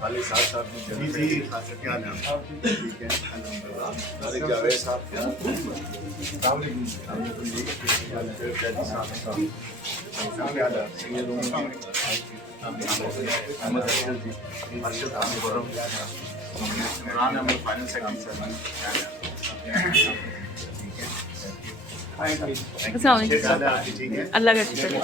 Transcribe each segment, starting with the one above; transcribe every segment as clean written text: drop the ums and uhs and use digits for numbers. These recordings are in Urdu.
خالی صاحب صاحب کی جگہ سے کیا نام ٹھیک ہے الحمدللہ مالک جاوید صاحب کیا السلام علیکم جی احمد ارشد جی ارشد احمد برم عمران احمد فائنل سیکرٹری صاحب السلام علیکم ٹھیک ہے اللہ کا شکر ہے.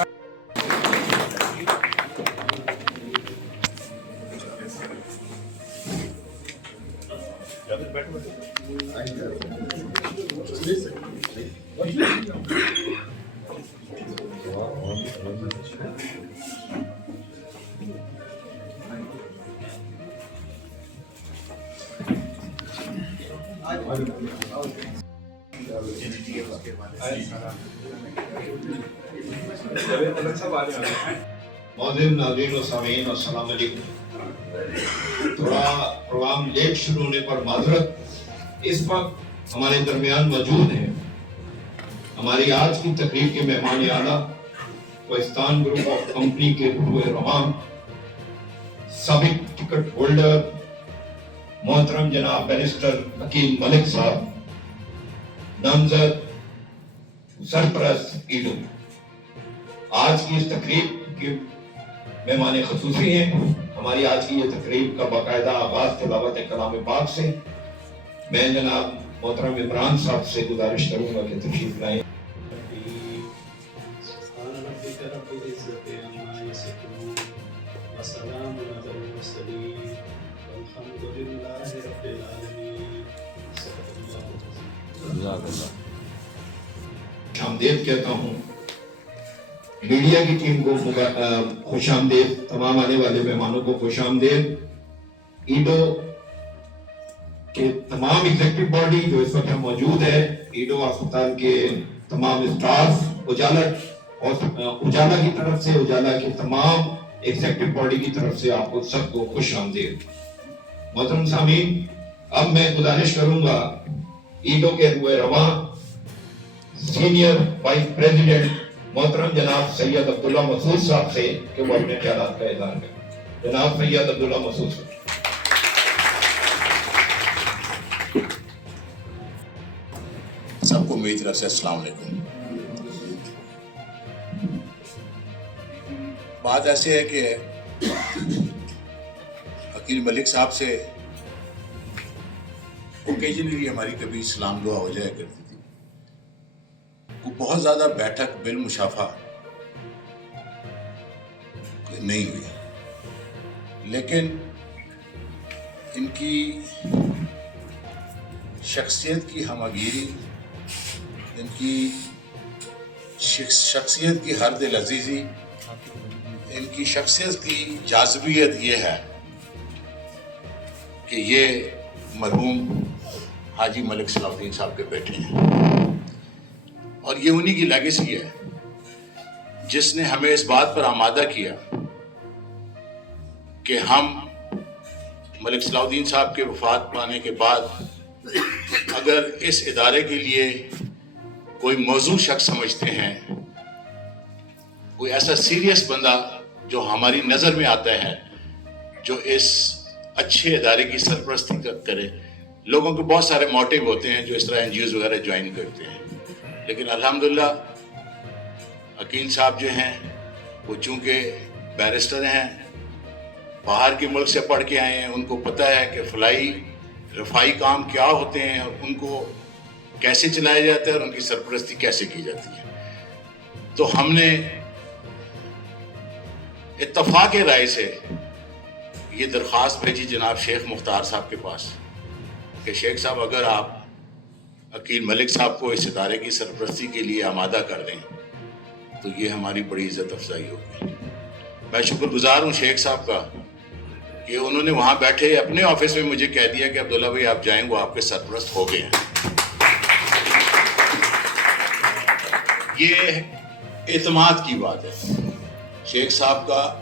معزز ناظرین و سامعین السلام علیکم. تھوڑا پروگرام لیٹ شروع ہونے پر معذرت. اس وقت ہمارے درمیان موجود ہیں ہماری آج کی تقریب کے مہمان اعلیٰ کوہستان گروپ آف کمپنی کے روح رواں سابق ٹکٹ ہولڈر محترم جناب بیرسٹر حکیم ملک صاحب، نامزد سرپرست ایڈو. آج کی اس تقریب کے مہمان خصوصی ہیں. ہماری آج کی یہ تقریب کا باقاعدہ آغاز تلاوت کلام پاک سے. میں جناب محترم عمران صاحب سے گزارش کروں گا کہ تشریف لائیں. خوش آمدید کہتا ہوں میڈیا کی ٹیم کو خوش آمدید، تمام آنے والے مہمانوں کو خوش آمدید. ایڈو کے تمام ایگزیکٹو باڈی جو اس وقت موجود ہے، ایڈو ہسپتال کے تمام اسٹاف، اجالا کی طرف سے، اجالا کے تمام ایگزیکٹو باڈی کی طرف سے آپ کو سب کو خوش آمدید. محترم سامعین، اب میں گزارش کروں گا ایڈو کے روح رواں سینئر وائس پریزیڈنٹ محترم جناب سید عبداللہ مسعود صاحب سے کہ وہ اپنے خیالات کا اظہار کریں. جناب سید عبداللہ مسعود صاحب. سب کو میری طرف سے السلام علیکم. بات ایسے ہے کہ حکیم ملک صاحب سے اوکیجنلی ہماری کبھی سلام دعا ہو جایا کرتی تھی. بہت زیادہ بیٹھک بالمشافہ نہیں ہوئی، لیکن ان کی شخصیت کی ہمگیری، ان کی شخصیت کی ہر دل عزیزی، ان کی شخصیت کی جاذبیت یہ ہے کہ یہ مرحوم حاجی ملک صلاح الدین صاحب کے بیٹے ہیں، اور یہ انہی کی لیگیسی ہے جس نے ہمیں اس بات پر آمادہ کیا کہ ہم ملک صلاح الدین صاحب کے وفات پانے کے بعد اگر اس ادارے کے لیے کوئی موزوں شخص سمجھتے ہیں، کوئی ایسا سیریس بندہ جو ہماری نظر میں آتا ہے، جو اس اچھے ادارے کی سرپرستی کرے. لوگوں کے بہت سارے موٹیو ہوتے ہیں جو اس طرح NGOs وغیرہ جوائن کرتے ہیں، لیکن الحمدللہ حکیم صاحب جو ہیں وہ چونکہ بیرسٹر ہیں، باہر کے ملک سے پڑھ کے آئے ہیں، ان کو پتہ ہے کہ رفائی کام کیا ہوتے ہیں، اور ان کو کیسے چلایا جاتا ہے، اور ان کی سرپرستی کیسے کی جاتی ہے. تو ہم نے اتفاق رائے سے یہ درخواست بھیجی جناب شیخ مختار صاحب کے پاس کہ شیخ صاحب اگر آپ حکیم ملک صاحب کو اس ادارے کی سرپرستی کے لیے آمادہ کر دیں تو یہ ہماری بڑی عزت افزائی ہوگی. میں شکر گزار ہوں شیخ صاحب کا کہ انہوں نے وہاں بیٹھے اپنے آفس میں مجھے کہہ دیا کہ عبداللہ بھائی آپ جائیں، وہ آپ کے سرپرست ہو گئے ہیں. یہ اعتماد کی بات ہے. شیخ صاحب کا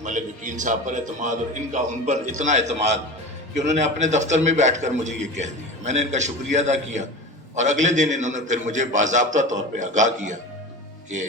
ملک حکیم صاحب پر اعتماد، اور ان کا ان پر اتنا اعتماد کہ انہوں نے اپنے دفتر میں بیٹھ کر مجھے یہ کہہ دیا. میں نے ان کا شکریہ ادا کیا، اور اگلے دن انہوں نے پھر مجھے باضابطہ طور پہ آگاہ کیا کہ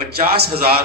50,000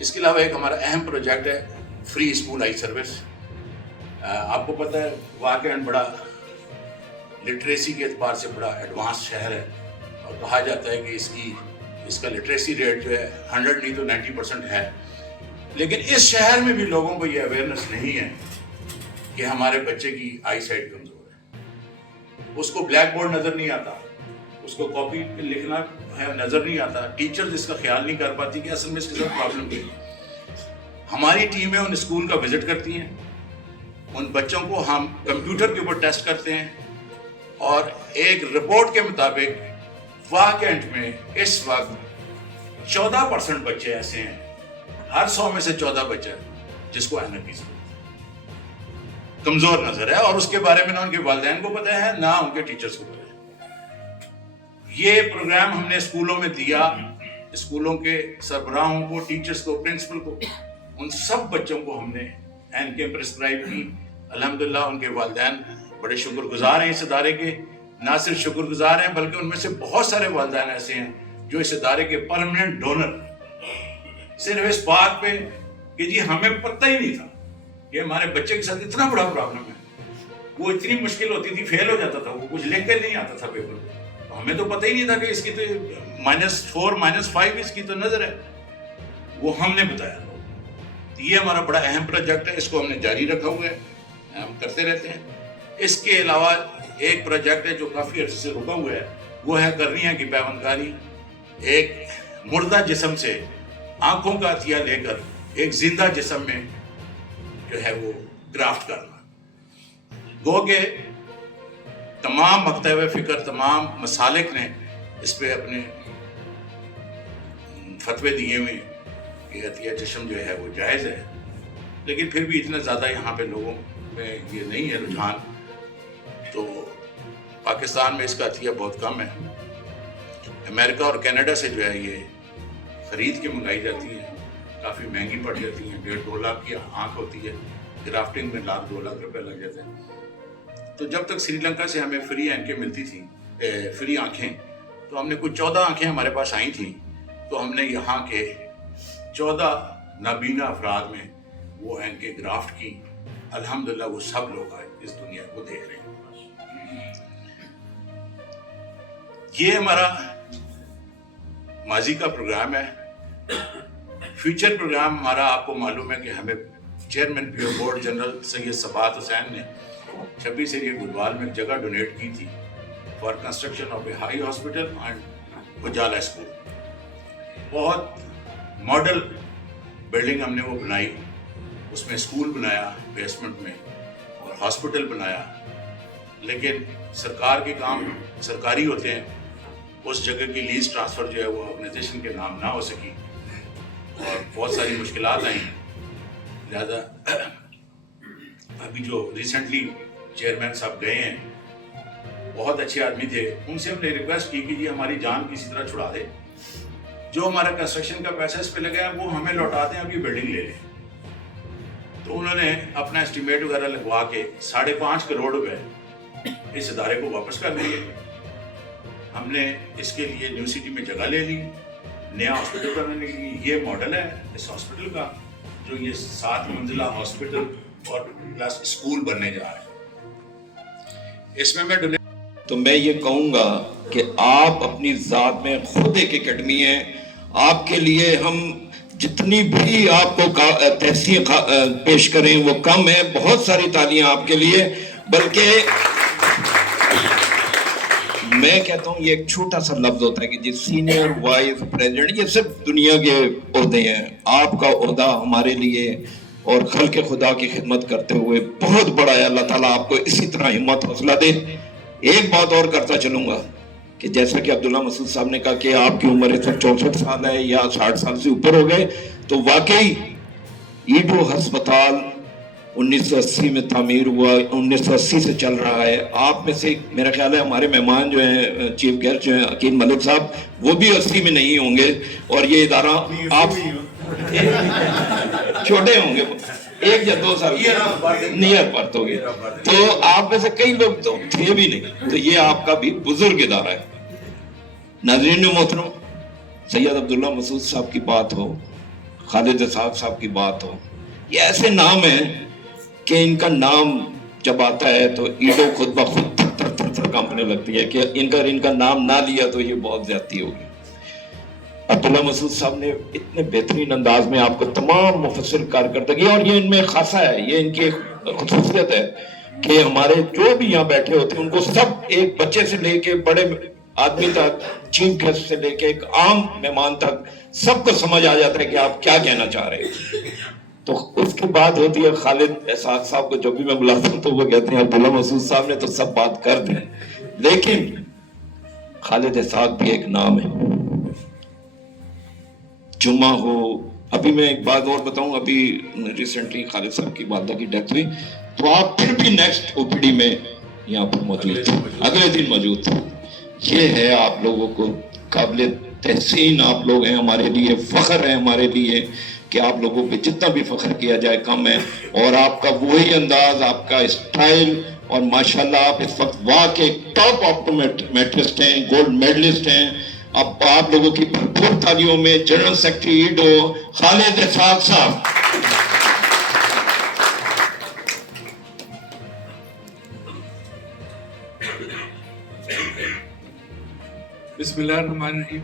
اس کے علاوہ ایک ہمارا اہم پروجیکٹ ہے فری اسکول آئی سروس. آپ کو پتہ ہے واقعاً بڑا لٹریسی کے اعتبار سے بڑا ایڈوانس شہر ہے, اور کہا جاتا ہے کہ اس کا لٹریسی ریٹ جو ہے 100 نہیں تو 90% ہے. لیکن اس شہر میں بھی لوگوں کو یہ اویئرنیس نہیں ہے کہ ہمارے بچے کی آئی سائٹ کمزور ہے. اس کو بلیک بورڈ نظر نہیں آتا, اس کو کاپی پہ لکھنا ہے نظر نہیں آتا. ٹیچرز اس کا خیال نہیں کر پاتی کہ اصل میں اس کے ساتھ پرابلم کیا ہے. ہماری ٹیمیں ان اسکول کا وزٹ کرتی ہیں, ان بچوں کو ہم کمپیوٹر کے اوپر ٹیسٹ کرتے ہیں, اور ایک رپورٹ کے مطابق واہ کینٹ میں اس وقت 14% بچے ایسے ہیں, ہر 100 میں سے 14 بچے جس کو NRPs کمزور نظر ہے, اور اس کے بارے میں نہ ان کے والدین کو پتہ ہے نہ ان کے ٹیچرز کو پتہ ہے. یہ پروگرام ہم نے اسکولوں میں دیا, اسکولوں کے سربراہوں کو, ٹیچرز کو, پرنسپل کو, ان سب بچوں کو ہم نے NK پرسکرائب کی. الحمدللہ ان کے والدین بڑے شکر گزار ہیں اس ادارے کے. نہ صرف شکر گزار ہیں بلکہ ان میں سے بہت سارے والدین ایسے ہیں جو اس ادارے کے پرماننٹ ڈونر, صرف اس بات پہ کہ جی ہمیں پتہ ہی نہیں تھا کہ ہمارے بچے کے ساتھ اتنا بڑا پرابلم ہے. وہ اتنی مشکل ہوتی تھی, فیل ہو جاتا تھا, وہ کچھ لکھ کے نہیں آتا تھا پیپر پہ, ہمیں تو پتہ ہی نہیں تھا کہ اس کی تو -4 -5 اس کی تو نظر ہے. وہ ہم نے بتایا. یہ ہمارا بڑا اہم پروجیکٹ ہے, اس کو ہم نے جاری رکھا ہوا ہے, ہم کرتے رہتے ہیں. اس کے علاوہ ایک پروجیکٹ ہے جو کافی عرصے سے رکا ہوا ہے, وہ ہے کرنیا کی پیوندکاری. ایک مردہ جسم سے آنکھوں کا عطیہ لے کر ایک زندہ جسم میں جو ہے وہ گرافٹ کرنا. گو کہ تمام مکتب فکر, تمام مسالک نے اس پہ اپنے فتوے دیے ہوئے کہ عطیہ جسم جو ہے وہ جائز ہے, لیکن پھر بھی اتنا زیادہ یہاں پہ لوگوں میں یہ نہیں ہے رجحان. تو پاکستان میں اس کا عطیہ بہت کم ہے. امریکہ اور کینیڈا سے جو ہے یہ خرید کے منگائی جاتی ہیں, کافی مہنگی پڑ جاتی ہیں. 1.5-2 لاکھ کی آنکھ ہوتی ہے, گرافٹنگ میں 1-2 لاکھ روپے لگ جاتے ہیں. تو جب تک سری لنکا سے ہمیں فری اینکیں ملتی تھیں, فری آنکھیں, تو ہم نے کچھ 14 آنکھیں ہمارے پاس آئی تھیں. تو ہم نے یہاں کے 14 نابینا افراد میں وہ اینکیں گرافٹ کی. الحمدللہ وہ سب لوگ آئے اس دنیا کو دیکھ رہے ہیں. یہ ہمارا ماضی کا پروگرام ہے. فیوچر پروگرام ہمارا آپ کو معلوم ہے کہ ہمیں چیئرمین پی او بورڈ جنرل سید ثبات حسین نے 26 ایریا گلوال میں ایک جگہ ڈونیٹ کی تھی for construction of a high hospital and Ujala school. بہت ماڈل بلڈنگ ہم نے وہ بنائی, اس میں اسکول بنایا بیسمنٹ میں اور ہاسپٹل بنایا. لیکن سرکار کے کام سرکاری ہوتے ہیں, اس جگہ کی لیز ٹرانسفر جو ہے وہ آرگنائزیشن کے نام نہ ہو سکی اور بہت ساری مشکلات آئیں. لہذا ابھی جو ریسنٹلی چیئرمین صاحب گئے ہیں, بہت اچھے آدمی تھے, ان سے ہم نے ریکویسٹ کی کہ جی ہماری جان کسی طرح چھڑا دے, جو ہمارا کنسٹرکشن کا پیسہ اس پہ لگا ہے وہ ہمیں لوٹا دیں, اب یہ بلڈنگ لے لیں. تو انہوں نے اپنا اسٹیمیٹ وغیرہ لگوا کے 5.5 کروڑ روپے اس ادارے کو واپس کر دیے. ہم نے اس کے لیے نیو سٹی میں جگہ لے لی نیا ہاسپٹل بنانے کے لیے. یہ ماڈل ہے اس ہاسپٹل کا, جو یہ 7 منزلہ ہاسپٹل اور پلس اسکول بننے جا رہے ہیں. اس میں تو میں یہ کہوں گا کہ آپ اپنی ذات میں خود ایک اکیڈمی ہیں. آپ کے لیے ہم جتنی بھی آپ کو تحسین پیش کریں وہ کم ہے. بہت ساری تالیاں آپ کے لیے. بلکہ میں کہتا ہوں یہ ایک چھوٹا سا لفظ ہوتا ہے کہ جی سینئر وائس پریزیڈنٹ, یہ صرف دنیا کے عہدے ہیں. آپ کا عہدہ ہمارے لیے اور خلق خدا کی خدمت کرتے ہوئے بہت بڑا ہے. اللہ تعالیٰ آپ کو اسی طرح ہمت حوصلہ دے. ایک بات اور کرتا چلوں گا کہ جیسا کہ عبداللہ مسعود صاحب نے کہا کہ آپ کی عمر 64 سال ہے یا 60 سال سے اوپر ہو گئے, تو واقعی ایڈو ہسپتال 1980 میں تعمیر ہوا, 1980 سے چل رہا ہے. آپ میں سے میرا خیال ہے ہمارے مہمان جو ہیں چیف گیسٹ جو ہیں عقیل ملک صاحب, وہ بھی 80 میں نہیں ہوں گے, اور یہ ادارہ آپ چھوٹے ہوں گے, 1 یا 2 سال نیئر برتھ ہو گئے, تو آپ میں سے کئی لوگ تو تھے بھی نہیں. تو یہ آپ کا بھی بزرگ ادارہ ہے. ناظرین محترم, سید عبداللہ مسعود صاحب کی بات ہو, خالد اسحاق صاحب کی بات ہو. یہ ایسے نام ہیں کہ ان کا نام جب آتا ہے تو ایڈو خود بخود تھر تھر تھر کانپنے لگتی ہے کہ ان کا نام نہ لیا تو یہ بہت زیادتی ہوگی. عبداللہ مسعود صاحب نے اتنے بہترین انداز میں آپ کو تمام مفصل کارکردگی، اور یہ ان میں خاصا ہے، یہ ان کی ایک خصوصیت ہے کہ ہمارے جو بھی یہاں بیٹھے ہوتے ہیں ان کو سب ایک بچے سے لے کے بڑے آدمی تک، چیف گیسٹ سے لے کے ایک عام مہمان تک سب کو سمجھ آ جاتا ہے کہ آپ کیا کہنا چاہ رہے ہیں. تو اس کے بعد ہوتی ہے خالد اسحاق صاحب کو جب بھی میں بلاتا ہوں تو وہ کہتے ہیں عبداللہ مسعود صاحب نے تو سب بات کر دی، لیکن خالد اسحاق بھی ایک نام ہے. جمعہ ہو، ابھی میں ایک بات اور بتاؤں، ابھی ریسنٹلی خالد صاحب کی والدہ کی ڈیتھ ہوئی تو آپ پھر بھی نیکسٹ OPD میں یہاں پر موجود تھے، اگلے دن موجود تھے. یہ ہے آپ لوگوں کو قابل تحسین، آپ لوگ ہیں، ہمارے لیے فخر ہے ہمارے لیے کہ آپ لوگوں پہ جتنا بھی فخر کیا جائے کم ہے. اور آپ کا وہی انداز، آپ کا اسٹائل، اور ماشاءاللہ آپ اس وقت واقعی ٹاپ آپٹومیٹرسٹ ہیں، گولڈ میڈلسٹ ہیں. اب آپ لوگوں کی بھرپور تالیوں میں جنرل سیکرٹری ایڈو خالد اسحاق صاحب. بسم اللہ الرحمن الرحیم.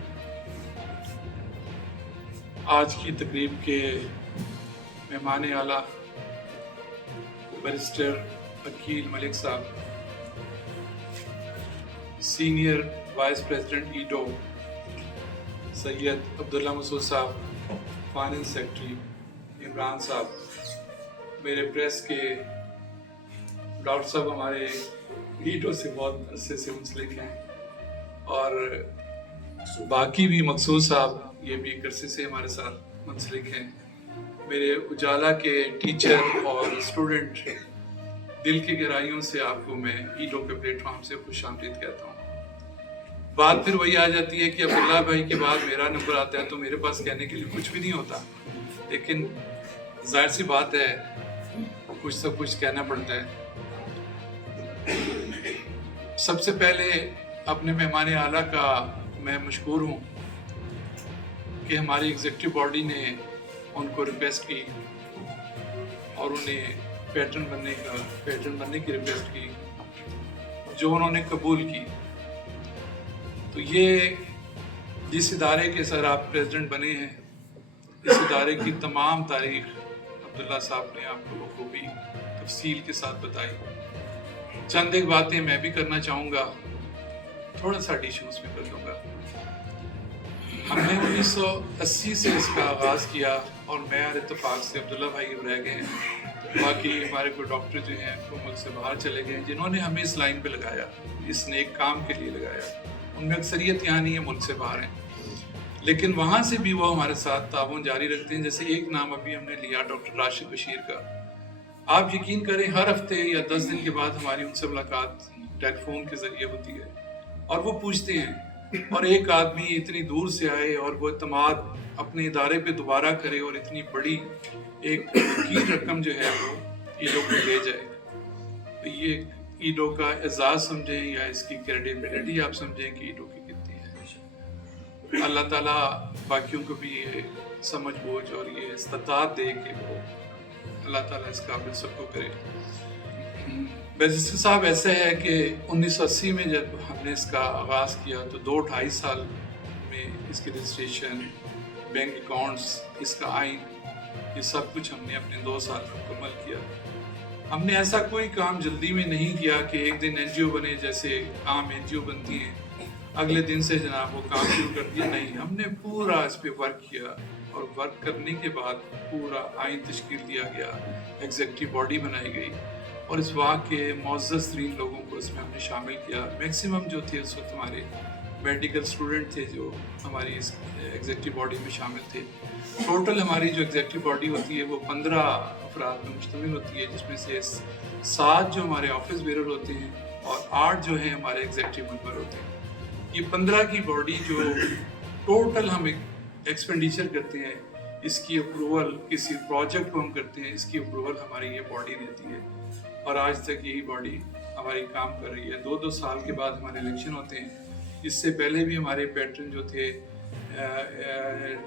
آج کی تقریب کے مہمان اعلیٰ بیرسٹر وکیل ملک صاحب، سینئر وائس پریزیڈنٹ ایڈو سید عبداللہ مسعود صاحب، فائننس سیکرٹری عمران صاحب، میرے پریس کے ڈاکٹر صاحب ہمارے ایڈو سے بہت عرصے سے منسلک ہیں، اور باقی بھی مقصود صاحب یہ بھی ایک عرصے سے ہمارے ساتھ منسلک ہیں. میرے اجالا کے ٹیچر اور اسٹوڈنٹ، دل کی گہرائیوں سے آپ کو میں ایڈو کے پلیٹ فارم سے خوش آمدید کہتا ہوں. بات پھر وہی آ جاتی ہے کہ عبداللہ بھائی کے بعد میرا نمبر آتا ہے تو میرے پاس کہنے کے لیے کچھ بھی نہیں ہوتا، لیکن ظاہر سی بات ہے کچھ سب کچھ کہنا پڑتا ہے. سب سے پہلے اپنے مہمان اعلیٰ کا میں مشکور ہوں کہ ہماری ایگزیکٹو باڈی نے ان کو ریکویسٹ کی اور انہیں پیٹرن بننے کی ریکویسٹ کی، جو انہوں نے قبول کی. تو یہ جس ادارے کے سر آپ پریزیڈنٹ بنے ہیں، اس ادارے کی تمام تاریخ عبداللہ صاحب نے آپ کو بخوبی تفصیل کے ساتھ بتائی. چند ایک باتیں میں بھی کرنا چاہوں گا، تھوڑا سا ایڈیشن اس میں کر دوں گا. ہم نے 1980 سے اس کا آغاز کیا اور میں اور اتفاق سے عبداللہ بھائی رہ گئے ہیں، باقی ہمارے کوئی ڈاکٹر جو ہیں وہ ملک سے باہر چلے گئے ہیں جنہوں نے ہمیں اس لائن پہ لگایا، اس نیک کام کے لیے لگایا. ان میں اکثریت یہاں نہیں ہے، ملک سے باہر ہیں، لیکن وہاں سے بھی وہ ہمارے ساتھ تعاون جاری رکھتے ہیں. جیسے ایک نام ابھی ہم نے لیا ڈاکٹر راشد بشیر کا. آپ یقین کریں ہر ہفتے یا 10 دن کے بعد ہماری ان سے ملاقات ٹیلی فون کے ذریعے ہوتی ہے، اور وہ پوچھتے ہیں. اور ایک آدمی اتنی دور سے آئے اور وہ اعتماد اپنے ادارے پہ دوبارہ کرے اور اتنی بڑی ایک وکیل رقم جو ہے وہ ایڈو کو لے جائے، تو یہ ایڈو کا اعزاز سمجھیں یا اس کی کریڈیبلٹی آپ سمجھیں کہ ایڈو کی کتنی ہے. اللہ تعالیٰ باقیوں کو بھی یہ سمجھ بوجھ اور یہ استطاعت دے کہ وہ اللہ تعالیٰ اس قابل سب کو کرے. بیرسٹر صاحب ایسا ہے کہ 1980 میں جب ہم نے اس کا آغاز کیا تو 2-2.5 سال میں اس کی رجسٹریشن، بینک اکاؤنٹس، اس کا آئین، یہ سب کچھ ہم نے اپنے 2 سال میں مکمل کیا. ہم نے ایسا کوئی کام جلدی میں نہیں کیا کہ ایک دن NGO بنے، جیسے عام NGO بنتی ہیں اگلے دن سے جناب وہ کام شروع کر دیا. نہیں، ہم نے پورا اس پہ ورک کیا، اور ورک کرنے کے بعد پورا آئین تشکیل دیا گیا، ایگزیکٹو باڈی بنائی گئی، اور اس وقت کے معزز ترین لوگوں کو اس میں ہم نے شامل کیا. میکسیمم جو تھے اس وقت ہمارے میڈیکل اسٹوڈنٹ تھے جو ہماری اس ایگزیکٹو باڈی میں شامل تھے. ٹوٹل ہماری جو ایگزیکٹو باڈی ہوتی ہے وہ 15 افراد میں مشتمل ہوتی ہے، جس میں سے 7 جو ہمارے آفس بیرر ہوتے ہیں اور 8 جو ہیں ہمارے ایگزیکٹو ممبر ہوتے ہیں. یہ 15 کی باڈی جو ٹوٹل ہم ایکسپینڈیچر کرتے ہیں، اس کی اپروول، کسی پروجیکٹ کو ہم کرتے ہیں، اس کی اپروول ہماری یہ باڈی دیتی ہے، اور آج تک یہی باڈی ہماری کام کر رہی ہے. 2 سال کے بعد ہمارے الیکشن ہوتے ہیں. اس سے پہلے بھی ہمارے پیٹرن جو تھے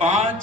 5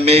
MA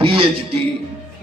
PhD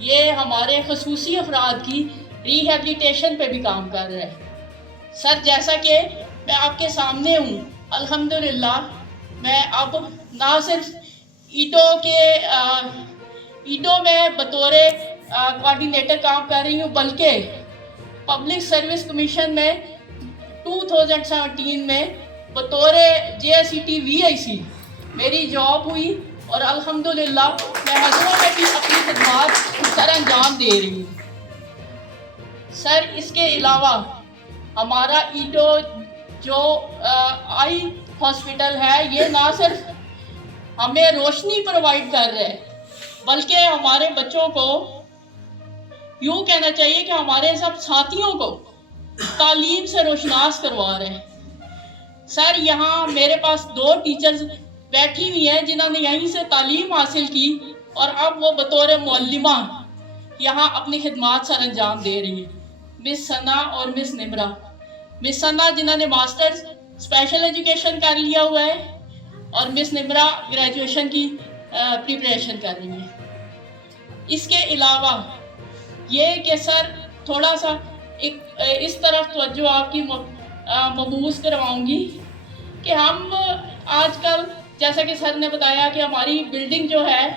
یہ ہمارے خصوصی افراد کی ریہیبلیٹیشن پہ بھی کام کر رہے ہیں. سر جیسا کہ میں آپ کے سامنے ہوں، الحمدللہ میں اب نہ صرف ایٹو میں بطور کوارڈینیٹر کام کر رہی ہوں، بلکہ پبلک سروس کمیشن میں 2017 میں بطور JSET VIC میری جاب ہوئی، اور الحمدللہ میں حضروں میں بھی اپنی خدمات سر انجام دے رہی ہوں. سر اس کے علاوہ ہمارا ایٹو جو آئی ہاسپٹل ہے، یہ نہ صرف ہمیں روشنی پرووائڈ کر رہے ہیں، بلکہ ہمارے بچوں کو یوں کہنا چاہیے کہ ہمارے سب ساتھیوں کو تعلیم سے روشناس کروا رہے ہیں. سر یہاں میرے پاس 2 ٹیچرز بیٹھی ہوئی ہیں جنہوں نے یہیں سے تعلیم حاصل کی، اور اب وہ بطور معلمہ یہاں اپنی خدمات سر انجام دے رہی ہیں، مس ثنا اور مس نمرا. مس ثنا جنہوں نے ماسٹرز اسپیشل ایجوکیشن کر لیا ہوا ہے، اور مس نمرا گریجویشن کی پریپریشن کر رہی ہیں. اس کے علاوہ یہ کہ سر تھوڑا سا اس طرف توجہ آپ کی مبعوث کرواؤں گی کہ ہم آج کل جیسا کہ سر نے بتایا کہ ہماری بلڈنگ جو ہے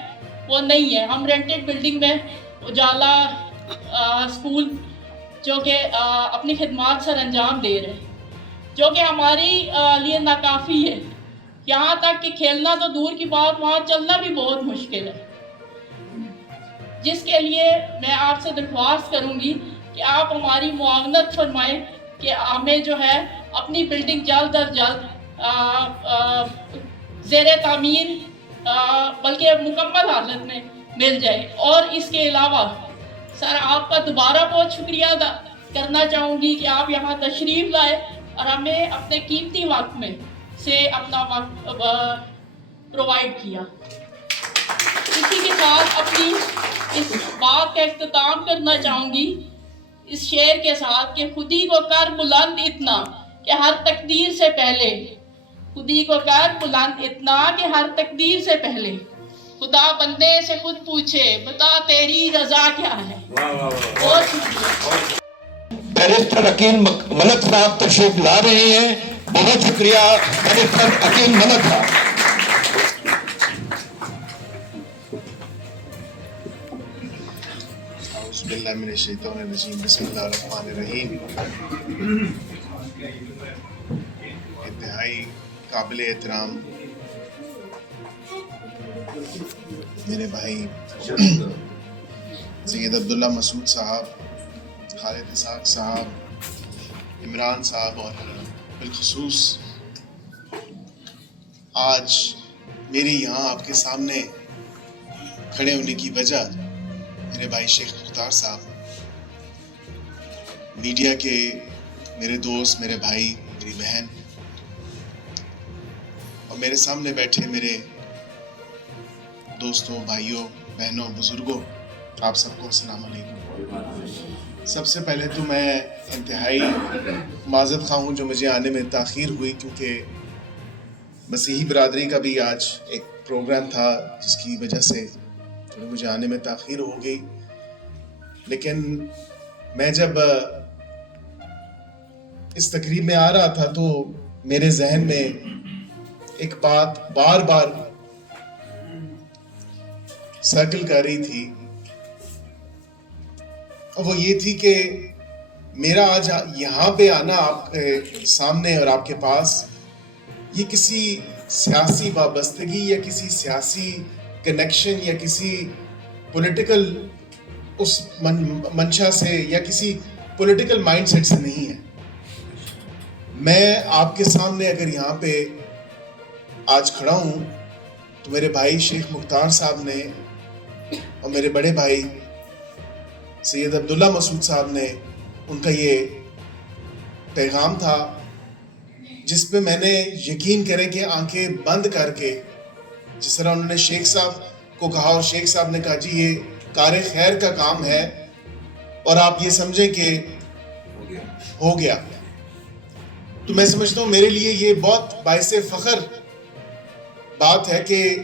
وہ نہیں ہے، ہم رینٹڈ بلڈنگ میں اجالا اسکول جو کہ اپنی خدمات سر انجام دے رہے ہیں، جو کہ ہماری لیے ناکافی ہے. یہاں تک کہ کھیلنا تو دور کی بات، وہاں چلنا بھی بہت مشکل ہے، جس کے لیے میں آپ سے درخواست کروں گی کہ آپ ہماری معاونت فرمائیں کہ ہمیں جو ہے اپنی بلڈنگ جلد از جلد زیر تعمیر بلکہ مکمل حالت میں مل جائے. اور اس کے علاوہ سر آپ کا دوبارہ بہت شکریہ ادا کرنا چاہوں گی کہ آپ یہاں تشریف لائے اور ہمیں اپنے قیمتی وقت میں سے اپنا وقت پرووائڈ کیا. اسی کے ساتھ اپنی اس بات کا اختتام کرنا چاہوں گی اس شعر کے ساتھ کہ خودی کو کر بلند اتنا کہ ہر تقدیر سے پہلے، خودی کو کر بلند اتنا کہ ہر تقدیر سے پہلے خدا بندے سے خود پوچھے بتا تیری رضا کیا ہے. بہت شکریہ. بیرسٹر عقیل ملک صاحب تشریف لا رہے ہیں. بہت شکریہ بیرسٹر عقیل ملک صاحب. اعوذ باللہ من الشیطان الرجیم، بسم اللہ الرحمن الرحیم. انتہائی قابل احترام میرے بھائی سید عبداللہ مسعود صاحب، خالد اسحاق صاحب، عمران صاحب، اور بالخصوص آج میری یہاں آپ کے سامنے کھڑے ہونے کی وجہ میرے بھائی شیخ مختار صاحب، میڈیا کے میرے دوست، میرے بھائی، میری بہن، اور میرے سامنے بیٹھے میرے دوستوں، بھائیوں، بہنوں، بزرگوں، آپ سب کو السلام علیکم. سب سے پہلے تو میں انتہائی معذرت خواہ ہوں جو مجھے آنے میں تاخیر ہوئی، کیونکہ مسیحی برادری کا بھی آج ایک پروگرام تھا جس کی وجہ سے مجھے آنے میں تاخیر ہو گئی. لیکن میں جب اس تقریب میں آ رہا تھا تو میرے ذہن میں ایک بات بار بار سرکل کر رہی تھی، اور وہ یہ تھی کہ میرا آج یہاں پہ آنا آپ کے سامنے اور آپ کے پاس یہ کسی سیاسی وابستگی یا کسی سیاسی کنیکشن یا کسی پولیٹیکل اس منشا سے یا کسی پولیٹیکل مائنڈ سیٹ سے نہیں ہے. میں آپ کے سامنے اگر یہاں پہ آج کھڑا ہوں تو میرے بھائی شیخ مختار صاحب نے اور میرے بڑے بھائی سید عبداللہ مسعود صاحب نے، ان کا یہ پیغام تھا جس پہ میں نے یقین کریں کہ آنکھیں بند کر کے، جس طرح انہوں نے شیخ صاحب کو کہا اور شیخ صاحب نے کہا جی یہ کار خیر کا کام ہے اور آپ یہ سمجھیں کہ ہو گیا، تو میں سمجھتا ہوں میرے لیے یہ بہت باعث فخر بات ہے کہ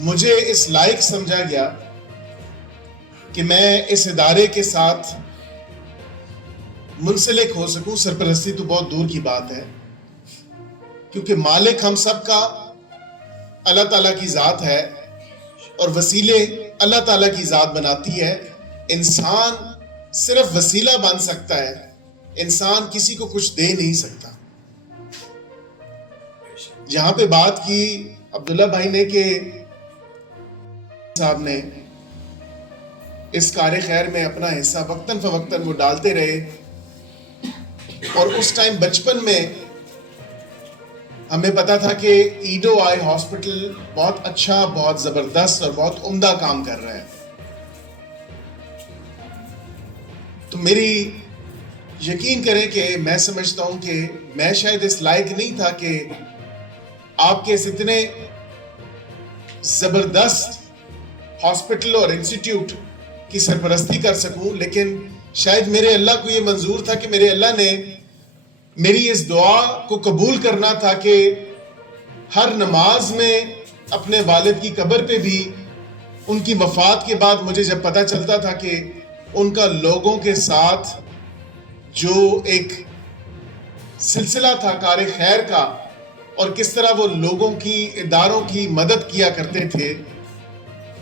مجھے اس لائق سمجھا گیا کہ میں اس ادارے کے ساتھ منسلک ہو سکوں. سرپرستی تو بہت دور کی بات ہے, کیونکہ مالک ہم سب کا اللہ تعالیٰ کی ذات ہے اور وسیلے اللہ تعالیٰ کی ذات بناتی ہے. انسان صرف وسیلہ بن سکتا ہے, انسان کسی کو کچھ دے نہیں سکتا. جہاں پہ بات کی عبداللہ بھائی نے کہ صاحب نے اس کار خیر میں اپنا حصہ وقتاً فوقتاً وہ ڈالتے رہے, اور اس ٹائم بچپن میں ہمیں پتا تھا کہ ایڈو آئی ہاسپٹل بہت اچھا, بہت زبردست اور بہت عمدہ کام کر رہا ہے. تو میری یقین کریں کہ میں سمجھتا ہوں کہ میں شاید اس لائق نہیں تھا کہ آپ کے اس اتنے زبردست ہاسپٹل اور انسٹیٹیوٹ کی سرپرستی کر سکوں, لیکن شاید میرے اللہ کو یہ منظور تھا کہ میرے اللہ نے میری اس دعا کو قبول کرنا تھا کہ ہر نماز میں اپنے والد کی قبر پہ بھی ان کی وفات کے بعد مجھے جب پتہ چلتا تھا کہ ان کا لوگوں کے ساتھ جو ایک سلسلہ تھا کار خیر کا, اور کس طرح وہ لوگوں کی, اداروں کی مدد کیا کرتے تھے,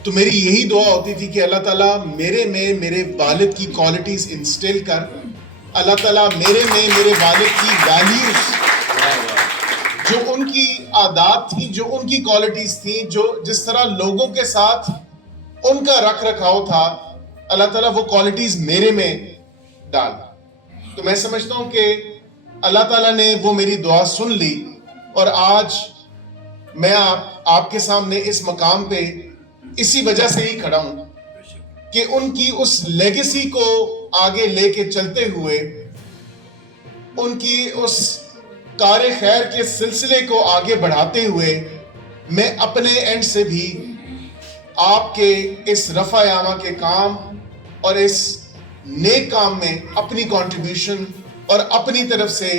تو میری یہی دعا ہوتی تھی کہ اللہ تعالیٰ میرے میں میرے والد کی کوالٹیز انسٹل کر, اللہ تعالیٰ میرے میں میرے والد کی ویلیوز, جو ان کی عادات تھیں, جو ان کی کوالٹیز تھیں, جو جس طرح لوگوں کے ساتھ ان کا رکھ رکھاؤ تھا, اللہ تعالیٰ وہ کوالٹیز میرے میں ڈال. تو میں سمجھتا ہوں کہ اللہ تعالیٰ نے وہ میری دعا سن لی, اور آج میں آپ کے سامنے اس مقام پہ اسی وجہ سے ہی کھڑا ہوں کہ ان کی اس لیگیسی کو آگے لے کے چلتے ہوئے, ان کی اس کار خیر کے سلسلے کو آگے بڑھاتے ہوئے, میں اپنے اینڈ سے بھی آپ کے اس رفع عامہ کے کام اور اس نیک کام میں اپنی کنٹریبیوشن اور اپنی طرف سے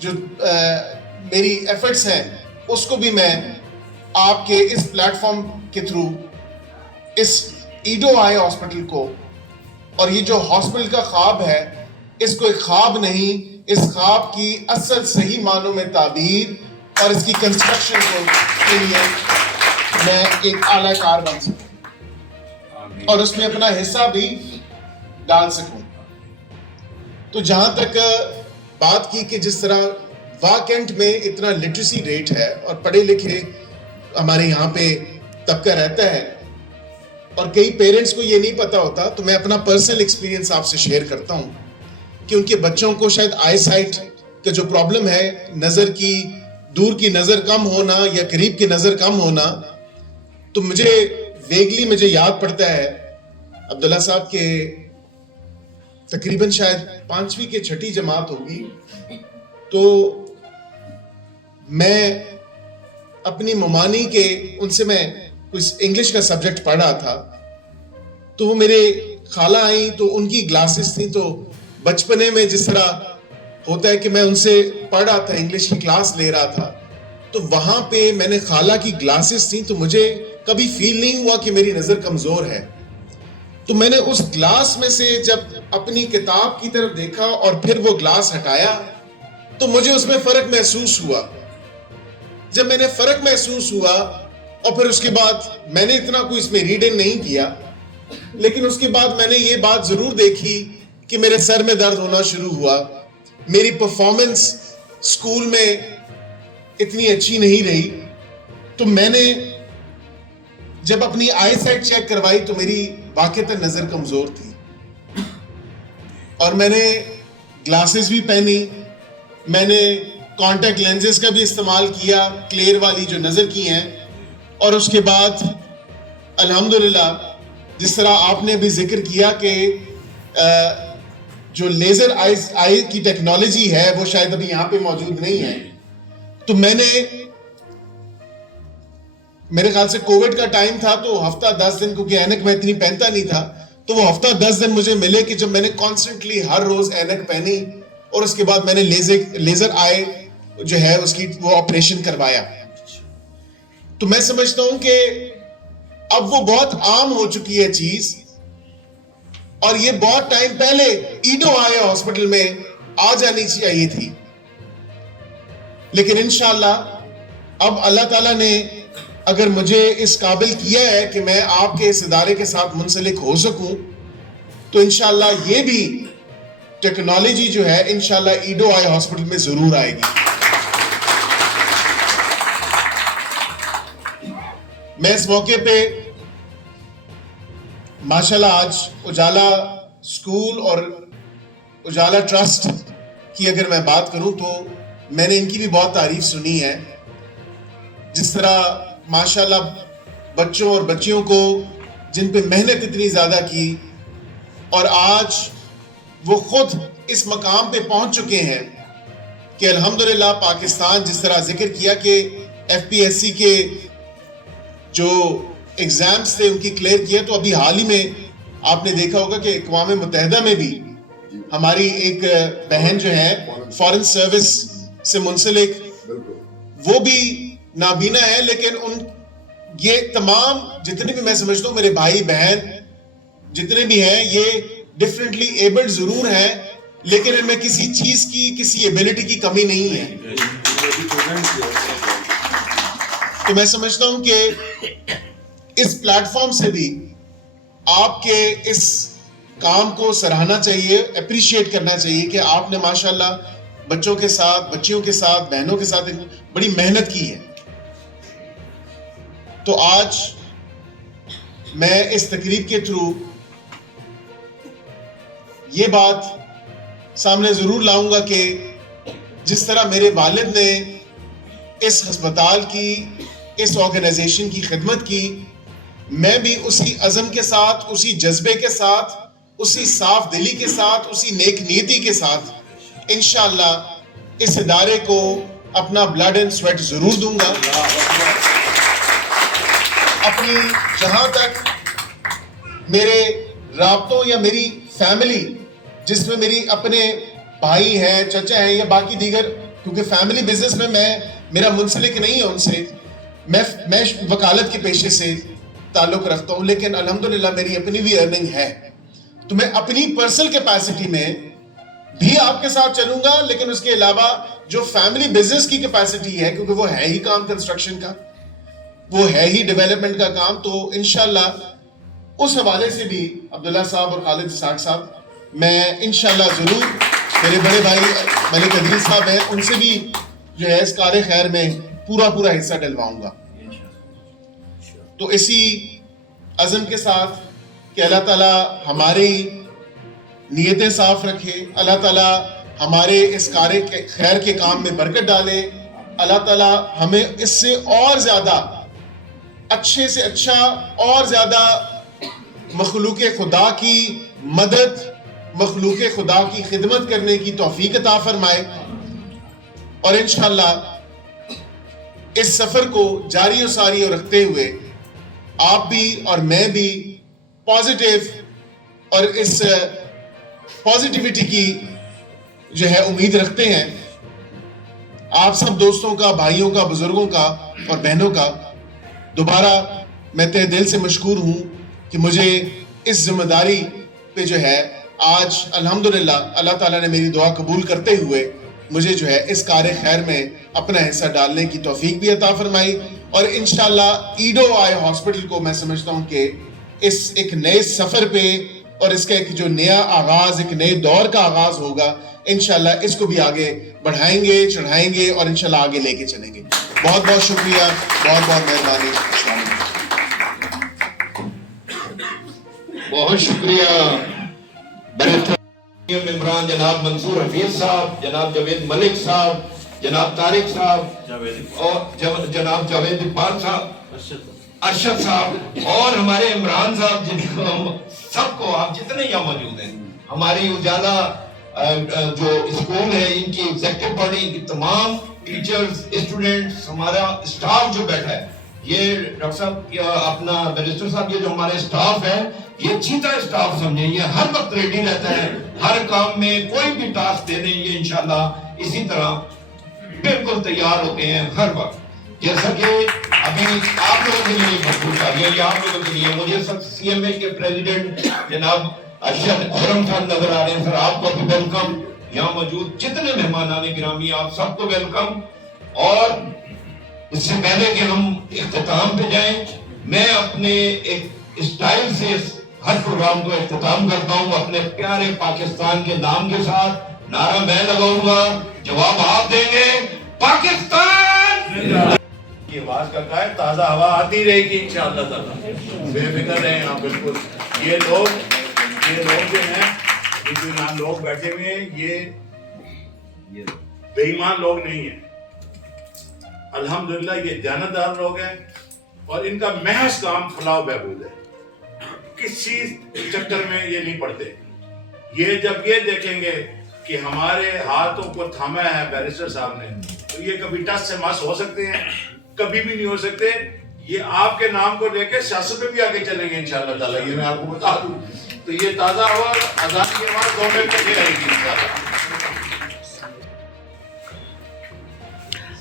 جو میری ایفرٹس ہیں اس کو بھی میں آپ کے اس پلیٹ فارم کے تھرو اس ایڈو آئی ہاسپٹل کو, اور یہ جو ہاسپٹل کا خواب ہے اس کو ایک خواب نہیں, اس خواب کی اصل صحیح معنوں میں تعبیر اور اس کی کنسٹرکشن کے لیے میں ایک اعلی کار بن سکوں اور اس میں اپنا حصہ بھی ڈال سکوں. تو جہاں تک بات کی کہ جس طرح واکنٹ میں اتنا لٹریسی ریٹ ہے اور پڑھے لکھے ہمارے یہاں پہ طبقہ رہتا ہے, اور کئی پیرنٹس کو یہ نہیں پتا ہوتا, تو میں اپنا پرسنل ایکسپیرینس آپ سے شیئر کرتا ہوں کہ ان کے بچوں کو شاید آئی سائٹ کا جو پرابلم ہے, نظر کی, دور کی نظر کم ہونا یا قریب کی نظر کم ہونا, تو مجھے یاد پڑتا ہے عبداللہ صاحب کے تقریباً شاید 5ویں کے 6ٹھی جماعت ہوگی, تو میں اپنی ممانی کے ان سے میں کچھ انگلش کا سبجیکٹ پڑھ رہا تھا, تو وہ میرے خالہ آئیں, تو ان کی گلاسز تھیں, تو بچپنے میں جس طرح ہوتا ہے کہ میں ان سے پڑھ رہا تھا, انگلش کی کلاس لے رہا تھا, تو وہاں پہ میں نے خالہ کی گلاسز تھیں, تو مجھے کبھی فیل نہیں ہوا کہ میری نظر کمزور ہے. تو میں نے اس گلاس میں سے جب اپنی کتاب کی طرف دیکھا اور پھر وہ گلاس ہٹایا, تو مجھے اس میں فرق محسوس ہوا. جب میں نے فرق محسوس ہوا اور پھر اس کے بعد میں نے اتنا کوئی اس میں ریڈنگ نہیں کیا, لیکن اس کے بعد میں نے یہ بات ضرور دیکھی کہ میرے سر میں درد ہونا شروع ہوا, میری پرفارمنس اسکول میں اتنی اچھی نہیں رہی. تو میں نے جب اپنی آئی سائٹ چیک کروائی تو میری واقعتاً نظر کمزور تھی, اور میں نے گلاسز بھی پہنی, میں نے کانٹیکٹ لینزز کا بھی استعمال کیا, کلیئر والی جو نظر کی ہیں, اور اس کے بعد الحمدللہ جس طرح آپ نے بھی ذکر کیا کہ جو لیزر آئی کی ٹیکنالوجی ہے وہ شاید ابھی یہاں پہ موجود نہیں ہے, تو میں نے, میرے خیال سے کووڈ کا ٹائم تھا, تو ہفتہ 10 دن, کیونکہ اینک میں اتنی پہنتا نہیں تھا, تو وہ ہفتہ 10 دن مجھے ملے کہ جب میں نے کانسٹنٹلی ہر روز اینک پہنی, اور اس کے بعد میں نے لیزر آئی جو ہے اس کی وہ آپریشن کروایا. تو میں سمجھتا ہوں کہ اب وہ بہت عام ہو چکی ہے چیز, اور یہ بہت ٹائم پہلے ایڈو آئے ہاسپٹل میں آ جانی چاہیے تھی، لیکن انشاءاللہ اب اللہ تعالیٰ نے اگر مجھے اس قابل کیا ہے کہ میں آپ کے اس ادارے کے ساتھ منسلک ہو سکوں، تو انشاءاللہ یہ بھی ٹیکنالوجی جو ہے انشاءاللہ ایڈو آئی ہاسپٹل میں ضرور آئے گی۔ میں اس موقع پہ ماشاءاللہ آج اجالا اسکول اور اجالا ٹرسٹ کی اگر میں بات کروں تو میں نے ان کی بھی بہت تعریف سنی ہے، جس طرح ماشاءاللہ بچوں اور بچیوں کو جن پہ محنت اتنی زیادہ کی اور آج وہ خود اس مقام پہ پہنچ چکے ہیں کہ الحمدللہ پاکستان، جس طرح ذکر کیا کہ FPSC کے جو ایگزامز تھے ان کی کلیئر کیا، تو ابھی حال ہی میں آپ نے دیکھا ہوگا کہ اقوام متحدہ میں بھی ہماری ایک بہن جو ہے فارن سروس سے منسلک، وہ بھی نابینا ہے، لیکن یہ تمام جتنے بھی میں سمجھتا ہوں میرے بھائی بہن جتنے بھی ہیں یہ ڈیفرنٹلی ایبلڈ ضرور ہیں، لیکن ان میں کسی چیز کی، کسی ایبلٹی کی کمی نہیں ہے۔ تو میں سمجھتا ہوں کہ اس پلیٹ فارم سے بھی آپ کے اس کام کو سراہنا چاہیے، اپریشیٹ کرنا چاہیے کہ آپ نے ماشاءاللہ بچوں کے ساتھ، بچیوں کے ساتھ، بہنوں کے ساتھ بڑی محنت کی ہے۔ تو آج میں اس تقریب کے تھرو یہ بات سامنے ضرور لاؤں گا کہ جس طرح میرے والد نے اس ہسپتال کی، اس آرگنائزیشن کی خدمت کی، میں بھی اسی عزم کے ساتھ، اسی جذبے کے ساتھ، اسی صاف دلی کے ساتھ، اسی نیک نیتی کے ساتھ انشاءاللہ اس ادارے کو اپنا بلڈ اینڈ سویٹ ضرور دوں گا۔ اپنی جہاں تک میرے رابطوں یا میری فیملی، جس میں میری اپنے بھائی ہیں، چچا ہیں یا باقی دیگر، کیونکہ فیملی بزنس میں میرا منسلک نہیں ہے ان سے، میں وکالت کے پیشے سے تعلق رکھتا ہوں، لیکن الحمدللہ میری اپنی بھی ارننگ ہے، تو میں اپنی پرسنل کیپیسٹی میں بھی آپ کے ساتھ چلوں گا، لیکن اس کے علاوہ جو فیملی بزنس کی کیپیسٹی ہے، کیونکہ وہ ہے ہی کام کنسٹرکشن کا، وہ ہے ہی ڈیولپمنٹ کا کام، تو انشاءاللہ اس حوالے سے بھی عبداللہ صاحب اور خالد اسحاق صاحب میں انشاءاللہ ضرور، میرے بڑے بھائی ملک ادریس صاحب ہیں، ان سے بھی جو ہے اس کار خیر میں پورا حصہ ڈلواؤں گا۔ تو اسی عزم کے ساتھ کہ اللہ تعالیٰ ہماری نیتیں صاف رکھے، اللہ تعالیٰ ہمارے اس کار خیر کے کام میں برکت ڈالے، اللہ تعالیٰ ہمیں اس سے اور زیادہ اچھے سے اچھا اور زیادہ مخلوق خدا کی مدد، مخلوق خدا کی خدمت کرنے کی توفیق عطا فرمائے، اور انشاءاللہ اس سفر کو جاری و ساری رکھتے ہوئے آپ بھی اور میں بھی پازیٹیو اور اس پازیٹیوٹی کی جو ہے امید رکھتے ہیں۔ آپ سب دوستوں کا، بھائیوں کا، بزرگوں کا اور بہنوں کا دوبارہ میں تہ دل سے مشکور ہوں کہ مجھے اس ذمہ داری پہ جو ہے آج الحمدللہ اللہ تعالیٰ نے میری دعا قبول کرتے ہوئے مجھے جو ہے اس کار خیر میں اپنا حصہ ڈالنے کی توفیق بھی عطا فرمائی، اور انشاءاللہ ایڈو آئی ہاسپٹل کو میں سمجھتا ہوں کہ اس ایک نئے سفر پہ اور اس کا ایک جو نیا آغاز، ایک نئے دور کا آغاز ہوگا، انشاءاللہ اس کو بھی آگے بڑھائیں گے، چڑھائیں گے اور انشاءاللہ آگے لے کے چلیں گے۔ بہت بہت شکریہ، بہت بہت مہربانی، السلام علیکم۔ بہت شکریہ ممبران جناب منصور حفیظ صاحب، جناب جاوید ملک صاحب، جناب طارق صاحب اور جناب جاوید اقبال صاحب، ارشد صاحب اور ہمارے عمران صاحب، جن کو سب کو آپ جتنے یہاں موجود ہیں، ہماری اجالا جو اسکول ہے ان کی ایگزیکٹو باڈی، ان کی تمام ٹیچرز، اسٹوڈنٹس، ہمارا اسٹاف جو بیٹھا ہے، یہ ڈاکٹر صاحب یا اپنا بیرسٹر صاحب، یہ جو ہمارے اسٹاف ہے یہ چیتا اسٹاف سمجھیں، یہ ہر وقت ریڈی رہتا ہے، ہر کام میں کوئی بھی ٹاسک دے دیں یہ انشاءاللہ اسی طرح بالکل تیار ہوتے ہیں ہر وقت۔ جیسا کہ ابھی آپ لوگوں کے لیے مضبوط آ رہی ہے، یہ آپ لوگوں کے لیے، مجھے سب CMA کے پریزیڈنٹ جناب ارشد خرم صاحب نظر آ رہے ہیں، سر آپ کو بھی ویلکم. یہاں موجود جتنے مہمانان گرامی آپ سب کو ویلکم. اور اس سے پہلے کہ ہم اختتام پہ جائیں، میں اپنے ایک اسٹائل سے ہر پروگرام کو اختتام کرتا ہوں اپنے پیارے پاکستان کے نام کے ساتھ. نعرہ میں لگاؤں گا، جواب آپ دیں گے. پاکستان یہ آواز کا ہے، تازہ ہوا آتی رہے گی انشاءاللہ تعالی، بے فکر رہیں آپ بالکل. یہ لوگ جو ہیں، یہ جو یہاں لوگ بیٹھے ہوئے ہیں، یہ بے ایمان لوگ نہیں ہیں. الحمدللہ یہ دیانتدار لوگ ہیں اور ان کا محض کام فلاح و بہبود ہے. کسی چکر میں یہ نہیں پڑتے. یہ جب یہ دیکھیں گے کہ ہمارے ہاتھوں کو تھاما ہے بیرسٹر صاحب نے، تو یہ کبھی ٹس سے مس ہو سکتے ہیں، کبھی بھی نہیں ہو سکتے. یہ آپ کے نام کو لے کے سیاست میں بھی آگے چلیں گے انشاءاللہ تعالیٰ، یہ میں آپ کو بتا دوں. تو یہ تازہ ہوا اذان کی آواز دونوں میں پڑتی رہے گی انشاءاللہ.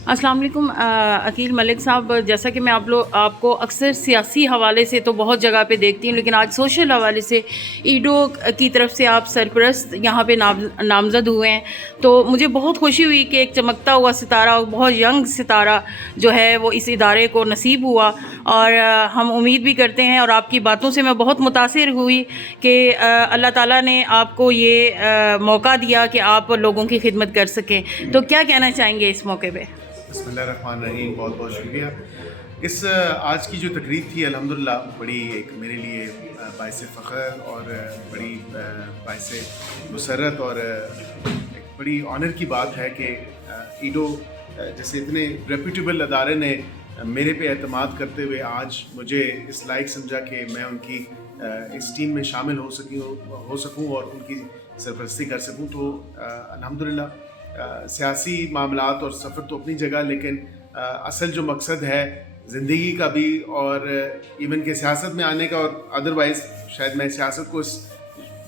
السلام علیکم عقیل ملک صاحب. جیسا کہ میں آپ کو اکثر سیاسی حوالے سے تو بہت جگہ پہ دیکھتی ہوں، لیکن آج سوشل حوالے سے ایڈو کی طرف سے آپ سرپرست یہاں پہ نامزد ہوئے ہیں. تو مجھے بہت خوشی ہوئی کہ ایک چمکتا ہوا ستارہ، بہت ینگ ستارہ جو ہے وہ اس ادارے کو نصیب ہوا. اور ہم امید بھی کرتے ہیں، اور آپ کی باتوں سے میں بہت متاثر ہوئی کہ اللہ تعالیٰ نے آپ کو یہ موقع دیا کہ آپ لوگوں کی خدمت کر سکیں. تو کیا کہنا چاہیں گے اس موقع پہ؟ بسم اللہ الرحمن الرحیم. بہت بہت شکریہ. اس آج کی جو تقریب تھی الحمدللہ بڑی ایک میرے لیے باعث فخر اور بڑی باعث مسرت اور ایک بڑی آنر کی بات ہے کہ ایڈو جیسے اتنے ریپیوٹیبل ادارے نے میرے پہ اعتماد کرتے ہوئے آج مجھے اس لائق سمجھا کہ میں ان کی اس ٹیم میں شامل ہو سکوں اور ان کی سرپرستی کر سکوں. تو الحمدللہ سیاسی معاملات اور سفر تو اپنی جگہ، لیکن اصل جو مقصد ہے زندگی کا بھی اور ایون کہ سیاست میں آنے کا، اور ادروائز شاید میں سیاست کو اس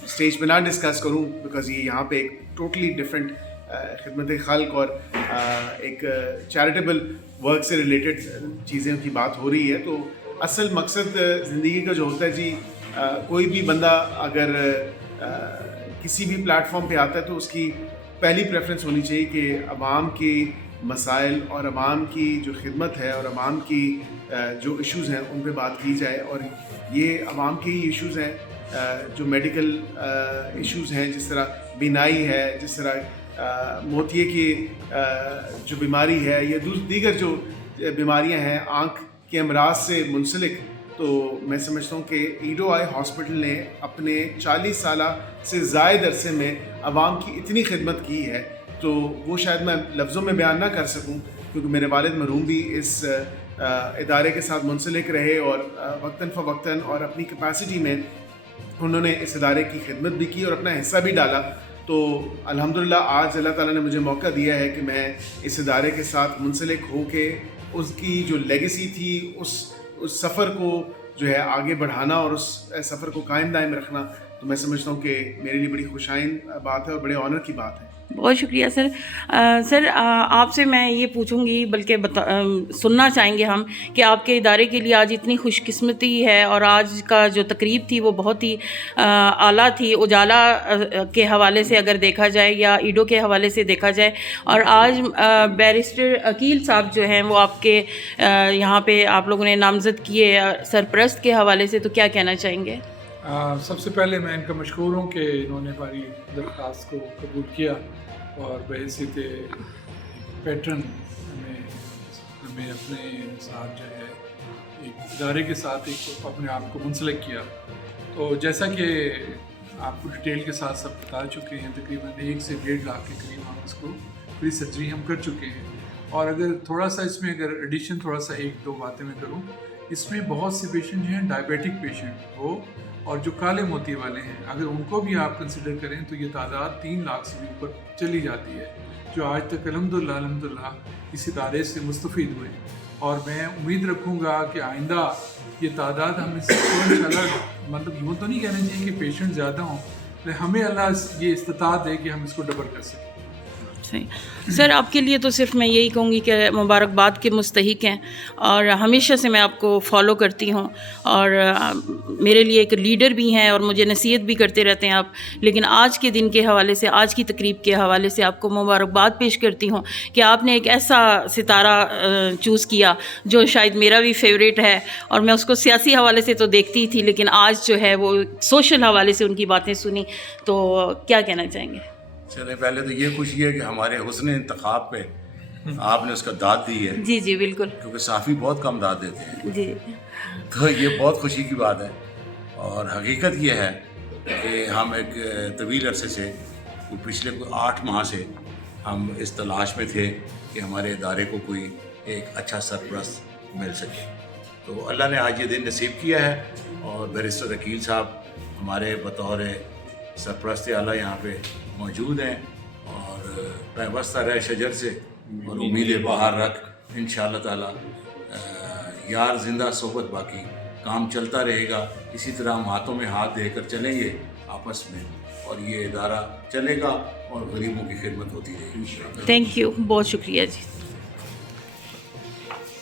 اسٹیج پہ نہ ڈسکس کروں بیکاز یہ یہاں پہ ایک ٹوٹلی ڈفرینٹ خدمت خلق اور ایک چیریٹیبل ورک سے ریلیٹڈ چیزیں کی بات ہو رہی ہے. تو اصل مقصد زندگی کا جو ہوتا ہے جی، کوئی بھی بندہ اگر کسی بھی پلیٹ فارم پہ آتا ہے تو اس کی پہلی پریفرنس ہونی چاہیے کہ عوام کی مسائل اور عوام کی جو خدمت ہے اور عوام کی جو ایشوز ہیں ان پہ بات کی جائے. اور یہ عوام کے ہی ایشوز ہیں جو میڈیکل ایشوز ہیں، جس طرح بینائی ہے، جس طرح موتیے کی جو بیماری ہے، یا دیگر جو بیماریاں ہیں آنکھ کے امراض سے منسلک. تو میں سمجھتا ہوں کہ ایڈو آئی ہاسپٹل نے اپنے 40 سالہ سے زائد عرصے میں عوام کی اتنی خدمت کی ہے، تو وہ شاید میں لفظوں میں بیان نہ کر سکوں کیونکہ میرے والد مرحوم بھی اس ادارے کے ساتھ منسلک رہے اور وقتاً فوقتاً اور اپنی کیپیسٹی میں انہوں نے اس ادارے کی خدمت بھی کی اور اپنا حصہ بھی ڈالا. تو الحمدللہ آج اللہ تعالیٰ نے مجھے موقع دیا ہے کہ میں اس ادارے کے ساتھ منسلک ہو کے اس کی جو لیگیسی تھی، اس سفر کو جو ہے آگے بڑھانا اور اس سفر کو قائم دائم رکھنا، تو میں سمجھتا ہوں کہ میرے لیے بڑی خوشائن بات ہے اور بڑے آنر کی بات ہے. بہت شکریہ سر. سر آپ سے میں یہ پوچھوں گی، بلکہ سننا چاہیں گے ہم کہ آپ کے ادارے کے لیے آج اتنی خوش قسمتی ہے، اور آج کا جو تقریب تھی وہ بہت ہی اعلیٰ تھی. اجالا کے حوالے سے اگر دیکھا جائے یا ایڈو کے حوالے سے دیکھا جائے، اور آج بیرسٹر عقیل صاحب جو ہیں وہ آپ کے یہاں پہ آپ لوگوں نے نامزد کیے سرپرست کے حوالے سے، تو کیا کہنا چاہیں گے؟ سب سے پہلے میں ان کا مشکور ہوں کہ انہوں نے ہماری درخواست کو قبول کیا اور بحیثیت پیٹرن ہمیں اپنے ساتھ جو ہے ایک ادارے کے ساتھ ایک اپنے آپ کو منسلک کیا. تو جیسا کہ آپ کو ڈیٹیل کے ساتھ سب بتا چکے ہیں، تقریباً 1 سے 1.5 لاکھ کے قریب ہم اس کو پری سرجری ہم کر چکے ہیں. اور اگر تھوڑا سا اس میں اگر ایڈیشن تھوڑا سا 1-2 باتیں میں کروں، اس میں بہت سے پیشنٹ جو ہیں ڈائبیٹک پیشنٹ ہو اور جو کالے موتی والے ہیں، اگر ان کو بھی آپ کنسیڈر کریں تو یہ تعداد 3 لاکھ سے بھی اوپر چلی جاتی ہے، جو آج تک الحمدللہ اس ادارے سے مستفید ہوئے. اور میں امید رکھوں گا کہ آئندہ یہ تعداد ہم اس کو انشاءاللہ، مطلب یوں تو نہیں کہنا چاہیے کہ پیشنٹ زیادہ ہوں، لیکن ہمیں اللہ یہ استطاعت دے کہ ہم اس کو ڈبل کر سکیں. صحیح سر، آپ کے لیے تو صرف میں یہی کہوں گی کہ مبارکباد کے مستحق ہیں، اور ہمیشہ سے میں آپ کو فالو کرتی ہوں، اور میرے لیے ایک لیڈر بھی ہیں اور مجھے نصیحت بھی کرتے رہتے ہیں آپ. لیکن آج کے دن کے حوالے سے، آج کی تقریب کے حوالے سے آپ کو مبارکباد پیش کرتی ہوں کہ آپ نے ایک ایسا ستارہ چوز کیا جو شاید میرا بھی فیوریٹ ہے، اور میں اس کو سیاسی حوالے سے تو دیکھتی ہی تھی، لیکن آج جو ہے وہ سوشل حوالے سے ان کی باتیں سنی. تو کیا کہنا چاہیں گے؟ چلے پہلے تو یہ خوشی ہے کہ ہمارے حسن انتخاب پہ آپ نے اس کا داد دی ہے. جی جی بالکل. کیونکہ صحافی بہت کم داد دیتے ہیں، جی تو یہ بہت خوشی کی بات ہے. اور حقیقت یہ ہے کہ ہم ایک طویل عرصے سے، پچھلے 8 ماہ سے ہم اس تلاش میں تھے کہ ہمارے ادارے کو کوئی ایک اچھا سرپرست مل سکے. تو اللہ نے آج یہ دن نصیب کیا ہے، اور بیرسٹر عقیل صاحب ہمارے بطور سرپرست اعلیٰ یہاں پہ موجود ہیں، اور پیوستہ رہ شجر سے اور امید بہار رکھ انشاءاللہ تعالیٰ یار زندہ صحبت باقی، کام چلتا رہے گا. اسی طرح ہم ہاتھوں میں ہاتھ دے کر چلیں گے آپس میں، اور یہ ادارہ چلے گا اور غریبوں کی خدمت ہوتی رہے گی. تھینک یو، بہت شکریہ جی.